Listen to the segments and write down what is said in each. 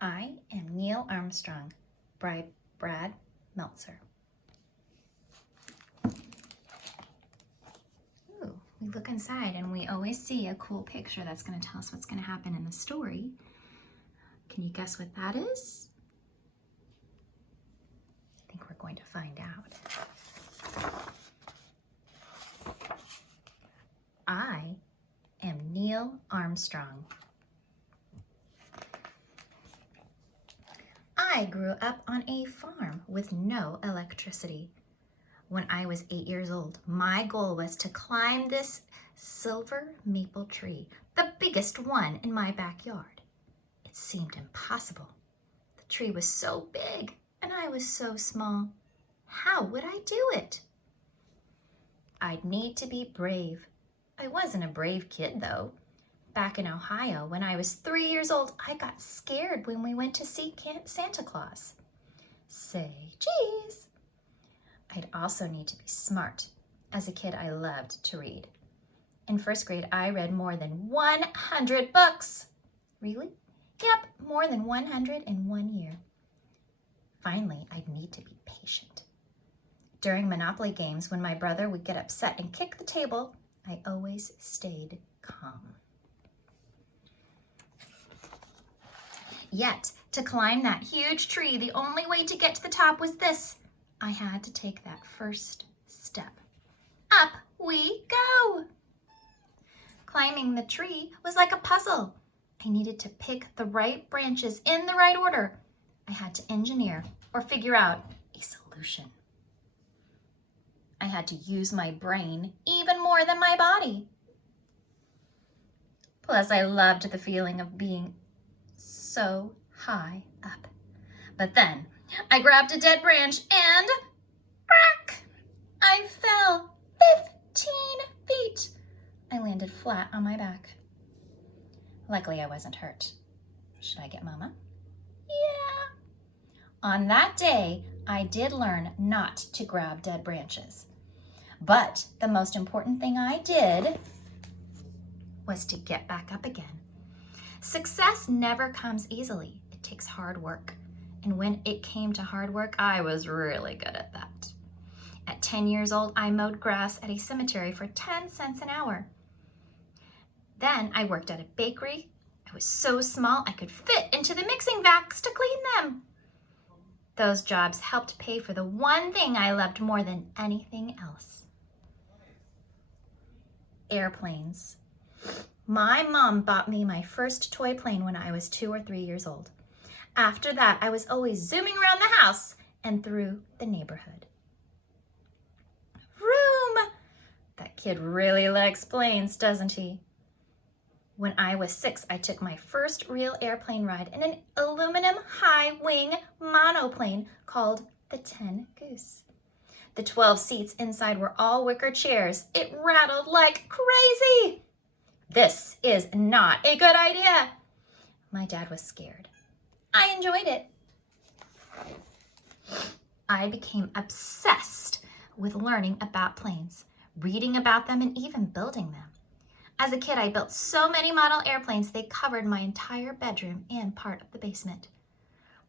I am Neil Armstrong, by Brad Meltzer. Ooh, we look inside and we always see a cool picture that's going to tell us what's going to happen in the story. Can you guess what that is? I think we're going to find out. I am Neil Armstrong. I grew up on a farm with no electricity. When I was 8 years old, my goal was to climb this silver maple tree, the biggest one in my backyard. It seemed impossible. The tree was so big and I was so small. How would I do it? I'd need to be brave. I wasn't a brave kid though. Back in Ohio, when I was 3 years old, I got scared when we went to see Santa Claus. Say cheese. I'd also need to be smart. As a kid, I loved to read. In first grade, I read more than 100 books. Really? Yep, more than 100 in 1 year. Finally, I'd need to be patient. During Monopoly games, when my brother would get upset and kick the table, I always stayed calm. Yet, to climb that huge tree, the only way to get to the top was this. I had to take that first step. Up we go! Climbing the tree was like a puzzle. I needed to pick the right branches in the right order. I had to engineer or figure out a solution. I had to use my brain even more than my body. Plus, I loved the feeling of being so high up. But then I grabbed a dead branch and crack! I fell 15 feet. I landed flat on my back. Luckily, I wasn't hurt. Should I get Mama? Yeah. On that day, I did learn not to grab dead branches. But the most important thing I did was to get back up again. Success never comes easily. It takes hard work. And when it came to hard work, I was really good at that. At 10 years old, I mowed grass at a cemetery for 10 cents an hour. Then I worked at a bakery. I was so small I could fit into the mixing vats to clean them. Those jobs helped pay for the one thing I loved more than anything else. Airplanes. My mom bought me my first toy plane when I was 2 or 3 years old. After that, I was always zooming around the house and through the neighborhood. Vroom! That kid really likes planes, doesn't he? When I was 6, I took my first real airplane ride in an aluminum high-wing monoplane called the 10 Goose. The 12 seats inside were all wicker chairs. It rattled like crazy. This is not a good idea. My dad was scared. I enjoyed it. I became obsessed with learning about planes, reading about them, and even building them. As a kid, I built so many model airplanes they covered my entire bedroom and part of the basement.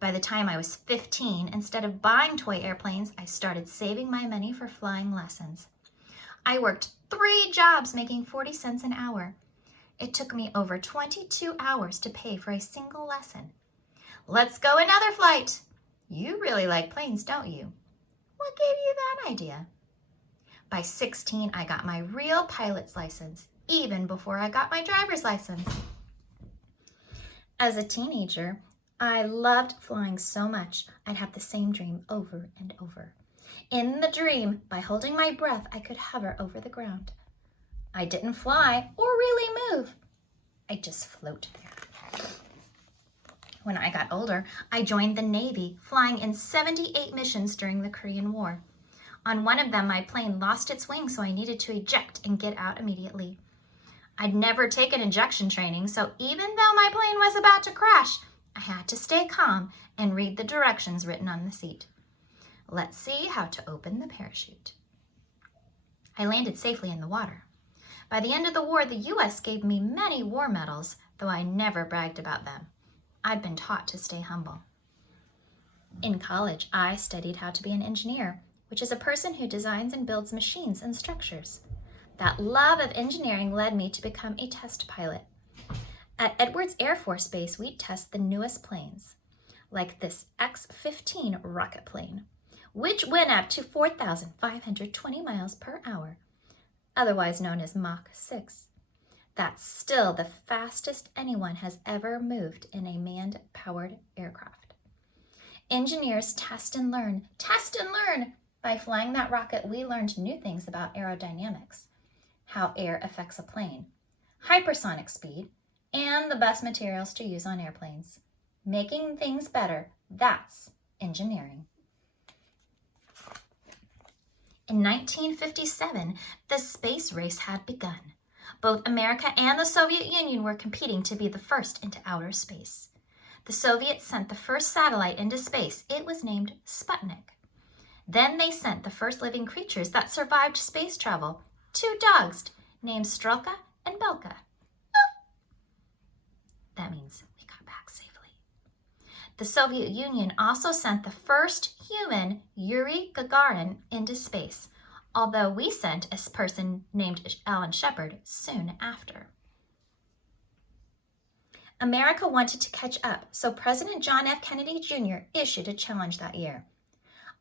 By the time I was 15, instead of buying toy airplanes, I started saving my money for flying lessons. I worked 3 jobs making 40 cents an hour. It took me over 22 hours to pay for a single lesson. Let's go another flight. You really like planes, don't you? What gave you that idea? By 16, I got my real pilot's license, even before I got my driver's license. As a teenager, I loved flying so much, I'd have the same dream over and over. In the dream, by holding my breath, I could hover over the ground. I didn't fly or really move. I just float there. When I got older, I joined the Navy, flying in 78 missions during the Korean War. On one of them, my plane lost its wing, so I needed to eject and get out immediately. I'd never taken ejection training, so even though my plane was about to crash, I had to stay calm and read the directions written on the seat. Let's see how to open the parachute. I landed safely in the water. By the end of the war, the U.S. gave me many war medals, though I never bragged about them. I'd been taught to stay humble. In college, I studied how to be an engineer, which is a person who designs and builds machines and structures. That love of engineering led me to become a test pilot. At Edwards Air Force Base, we test the newest planes, like this X-15 rocket plane, which went up to 4,520 miles per hour, otherwise known as Mach 6. That's still the fastest anyone has ever moved in a manned-powered aircraft. Engineers test and learn. By flying that rocket, we learned new things about aerodynamics, how air affects a plane, hypersonic speed, and the best materials to use on airplanes. Making things better, that's engineering. In 1957, the space race had begun. Both America and the Soviet Union were competing to be the first into outer space. The Soviets sent the first satellite into space. It was named Sputnik. Then they sent the first living creatures that survived space travel, 2 dogs named Strelka and Belka. That means we got back safely. The Soviet Union also sent the first human, Yuri Gagarin, into space, although we sent a person named Alan Shepard soon after. America wanted to catch up, so President John F. Kennedy Jr. issued a challenge that year.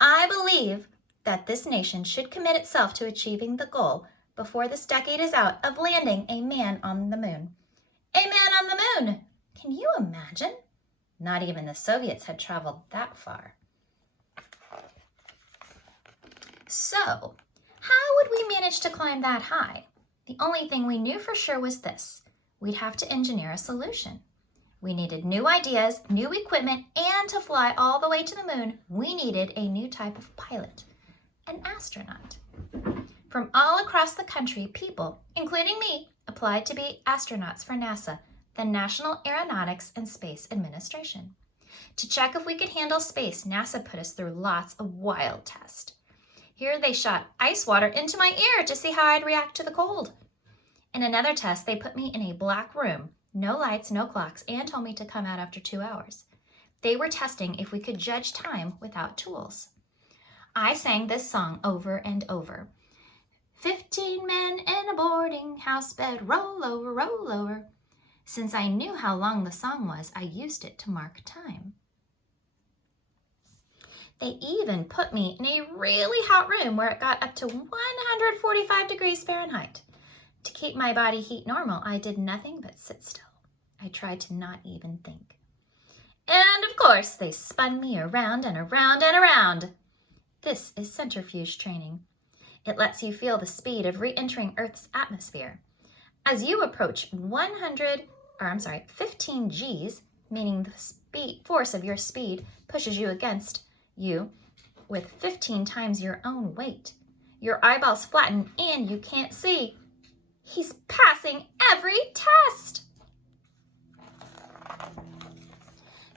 I believe that this nation should commit itself to achieving the goal before this decade is out of landing a man on the moon. A man on the moon! Can you imagine? Not even the Soviets had traveled that far. So, how would we manage to climb that high? The only thing we knew for sure was this. We'd have to engineer a solution. We needed new ideas, new equipment, and to fly all the way to the moon, we needed a new type of pilot, an astronaut. From all across the country, people, including me, applied to be astronauts for NASA, the National Aeronautics and Space Administration. To check if we could handle space, NASA put us through lots of wild tests. Here they shot ice water into my ear to see how I'd react to the cold. In another test, they put me in a black room, no lights, no clocks, and told me to come out after 2 hours. They were testing if we could judge time without tools. I sang this song over and over. 15 men in a boarding house bed, roll over, roll over. Since I knew how long the song was, I used it to mark time. They even put me in a really hot room where it got up to 145 degrees Fahrenheit. To keep my body heat normal, I did nothing but sit still. I tried to not even think. And of course, they spun me around and around and around. This is centrifuge training. It lets you feel the speed of re-entering Earth's atmosphere. As you approach 15 Gs, meaning the force of your speed pushes you against you with 15 times your own weight. Your eyeballs flatten and you can't see. He's passing every test.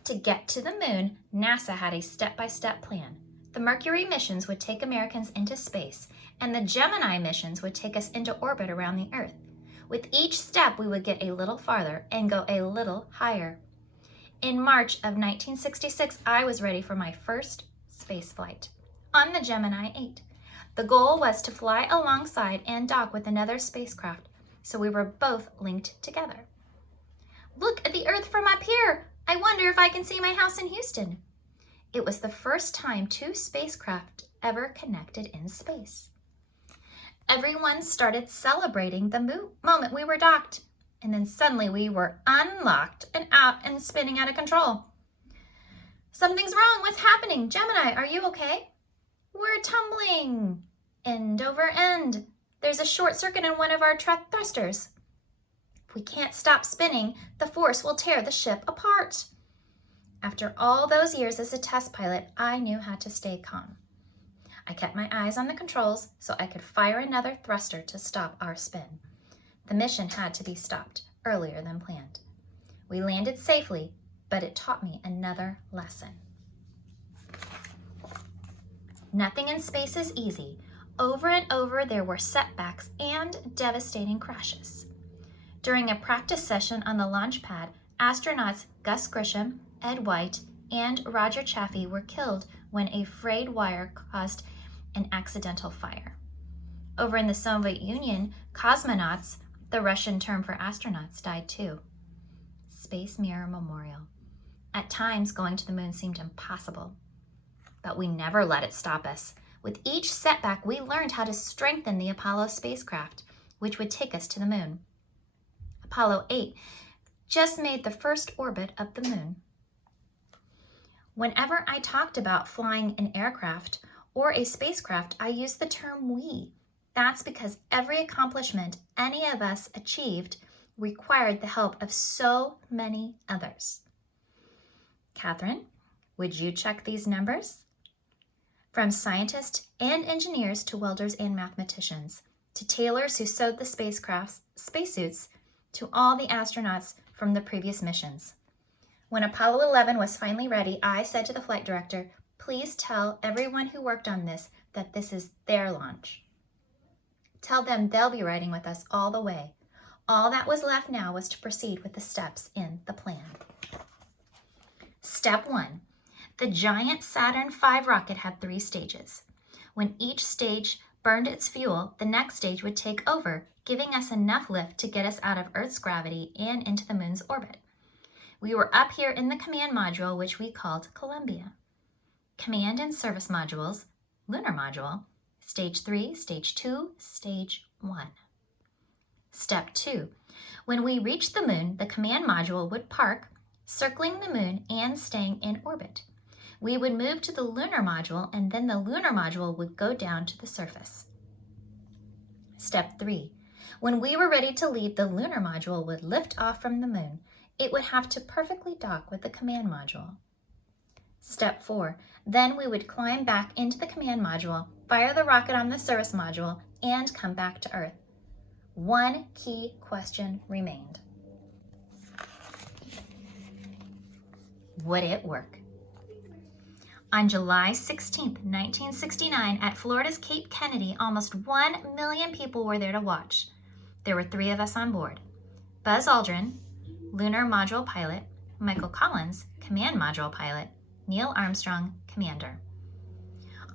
To get to the moon, NASA had a step-by-step plan. The Mercury missions would take Americans into space, and the Gemini missions would take us into orbit around the Earth. With each step, we would get a little farther and go a little higher. In March of 1966, I was ready for my first space flight on the Gemini 8. The goal was to fly alongside and dock with another spacecraft, so we were both linked together. Look at the Earth from up here. I wonder if I can see my house in Houston. It was the first time 2 spacecraft ever connected in space. Everyone started celebrating the moment we were docked, and then suddenly we were unlocked and out and spinning out of control. Something's wrong. What's happening? Gemini, are you okay? We're tumbling end over end. There's a short circuit in one of our thrusters. If we can't stop spinning, the force will tear the ship apart. After all those years as a test pilot, I knew how to stay calm. I kept my eyes on the controls so I could fire another thruster to stop our spin. The mission had to be stopped earlier than planned. We landed safely, but it taught me another lesson. Nothing in space is easy. Over and over, there were setbacks and devastating crashes. During a practice session on the launch pad, Astronauts Gus Grisham, Ed White, and Roger Chaffee were killed when a frayed wire caused an accidental fire. Over in the Soviet Union, cosmonauts, the Russian term for astronauts, died too. Space Mirror Memorial. At times, going to the moon seemed impossible, but we never let it stop us. With each setback, we learned how to strengthen the Apollo spacecraft, which would take us to the moon. Apollo 8 just made the first orbit of the moon. Whenever I talked about flying an aircraft or a spacecraft, I used the term we. That's because every accomplishment any of us achieved required the help of so many others. Catherine, would you check these numbers? From scientists and engineers to welders and mathematicians, to tailors who sewed the spacecraft's spacesuits, to all the astronauts from the previous missions. When Apollo 11 was finally ready, I said to the flight director, please tell everyone who worked on this that this is their launch. Tell them they'll be riding with us all the way. All that was left now was to proceed with the steps in the plan. Step 1. The giant Saturn V rocket had 3 stages. When each stage burned its fuel, the next stage would take over, giving us enough lift to get us out of Earth's gravity and into the moon's orbit. We were up here in the command module, which we called Columbia. Command and service modules, lunar module, stage 3, stage 2, stage 1. Step 2. When we reached the moon, the command module would park, circling the moon and staying in orbit. We would move to the lunar module, and then the lunar module would go down to the surface. Step 3. When we were ready to leave, the lunar module would lift off from the moon. It would have to perfectly dock with the command module. Step 4. Then we would climb back into the command module, fire the rocket on the service module, and come back to Earth. One key question remained. Would it work? On July 16, 1969, at Florida's Cape Kennedy, almost 1 million people were there to watch. There were 3 of us on board. Buzz Aldrin, lunar module pilot; Michael Collins, command module pilot; Neil Armstrong, commander.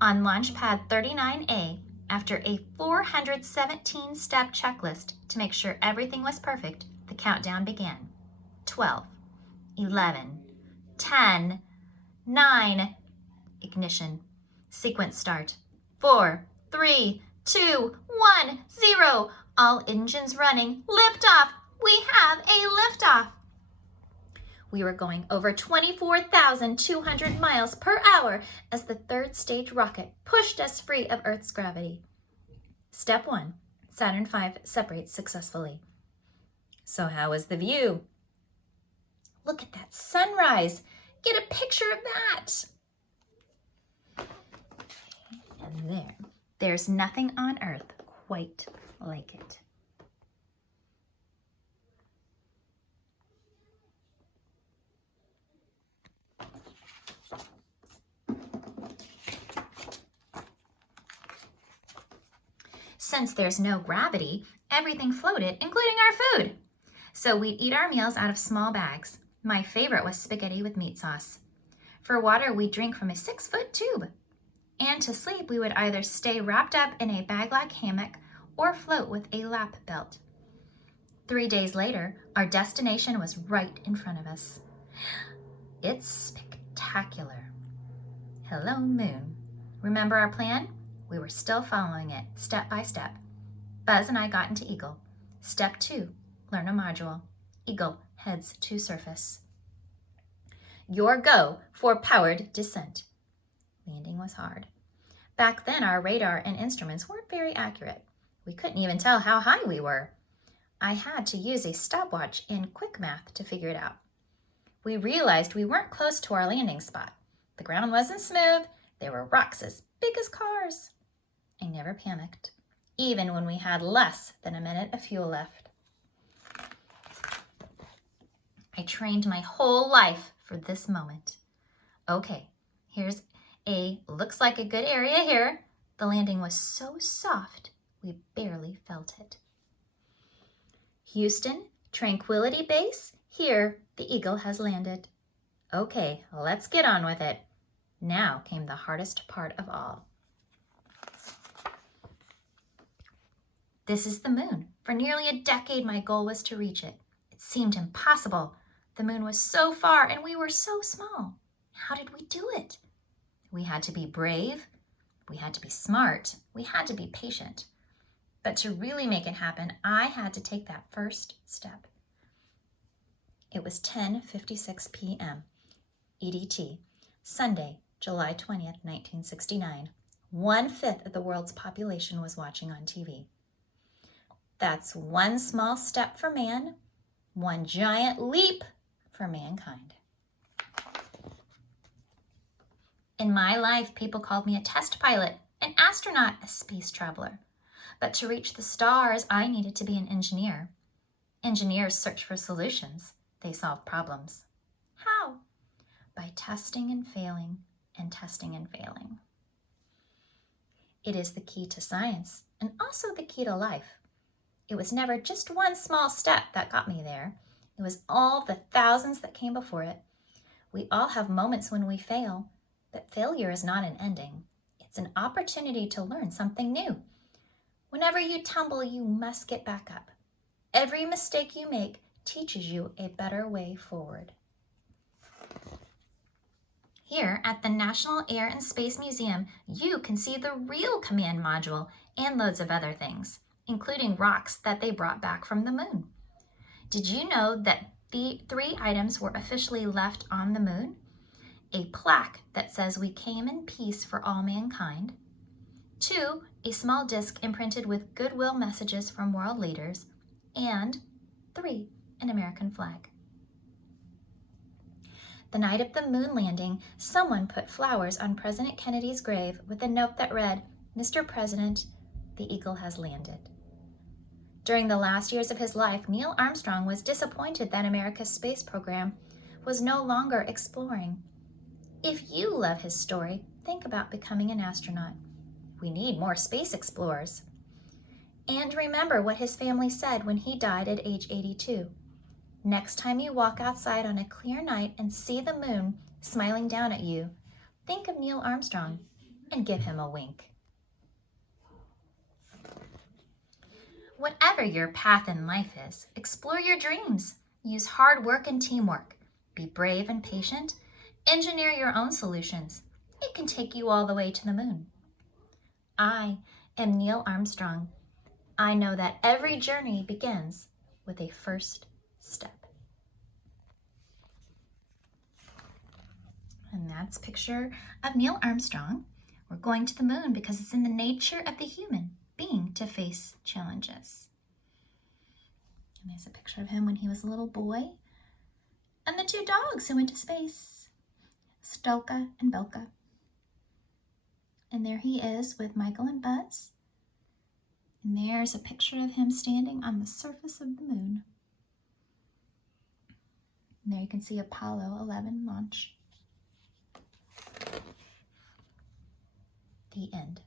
On Launch Pad 39A, after a 417-step checklist to make sure everything was perfect, the countdown began. 12, 11, 10, 9, ignition, sequence start. 4, 3, 2, 1, 0. All engines running. Liftoff. We have a liftoff. We were going over 24,200 miles per hour as the third stage rocket pushed us free of Earth's gravity. Step 1. Saturn V separates successfully. So how was the view? Look at that sunrise. Get a picture of that. And there's nothing on Earth quite like it. Since there's no gravity, everything floated, including our food. So we'd eat our meals out of small bags. My favorite was spaghetti with meat sauce. For water, we'd drink from a 6-foot tube. And to sleep, we would either stay wrapped up in a bag-like hammock or float with a lap belt. 3 days later, our destination was right in front of us. It's spectacular. Hello, moon. Remember our plan? We were still following it, step by step. Buzz and I got into Eagle. Step 2, learn a module. Eagle heads to surface. Your go for powered descent. Landing was hard. Back then, our radar and instruments weren't very accurate. We couldn't even tell how high we were. I had to use a stopwatch and quick math to figure it out. We realized we weren't close to our landing spot. The ground wasn't smooth. There were rocks as big as cars. I never panicked, even when we had less than a minute of fuel left. I trained my whole life for this moment. Okay, here's looks like a good area here. The landing was so soft, we barely felt it. Houston, Tranquility Base, Here, the eagle has landed. Okay, let's get on with it. Now came the hardest part of all. This is the moon. For nearly a decade, my goal was to reach it. It seemed impossible. The moon was so far and we were so small. How did we do it? We had to be brave. We had to be smart. We had to be patient. But to really make it happen, I had to take that first step. It was 10:56 p.m. EDT, Sunday, July 20th, 1969. 1/5 of the world's population was watching on TV. That's one small step for man, one giant leap for mankind. In my life, people called me a test pilot, an astronaut, a space traveler. But to reach the stars, I needed to be an engineer. Engineers search for solutions. They solve problems. How? By testing and failing and testing and failing. It is the key to science and also the key to life. It was never just one small step that got me there. It was all the thousands that came before it. We all have moments when we fail, but failure is not an ending. It's an opportunity to learn something new. Whenever you tumble, you must get back up. Every mistake you make teaches you a better way forward. Here at the National Air and Space Museum, you can see the real command module and loads of other things, including rocks that they brought back from the moon. Did you know that the 3 items were officially left on the moon? A plaque that says we came in peace for all mankind. 2, a small disc imprinted with goodwill messages from world leaders. And 3, an American flag. The night of the moon landing, someone put flowers on President Kennedy's grave with a note that read, "Mr. President, the eagle has landed." During the last years of his life, Neil Armstrong was disappointed that America's space program was no longer exploring. If you love his story, think about becoming an astronaut. We need more space explorers. And remember what his family said when he died at age 82. Next time you walk outside on a clear night and see the moon smiling down at you, think of Neil Armstrong and give him a wink. Whatever your path in life is, explore your dreams. Use hard work and teamwork. Be brave and patient. Engineer your own solutions. It can take you all the way to the moon. I am Neil Armstrong. I know that every journey begins with a first step. And that's a picture of Neil Armstrong. We're going to the moon because it's in the nature of the human being to face challenges. And there's a picture of him when he was a little boy. And the 2 dogs who went to space, Stolka and Belka. And there he is with Michael and Buzz. And there's a picture of him standing on the surface of the moon. And there you can see Apollo 11 launch. The end.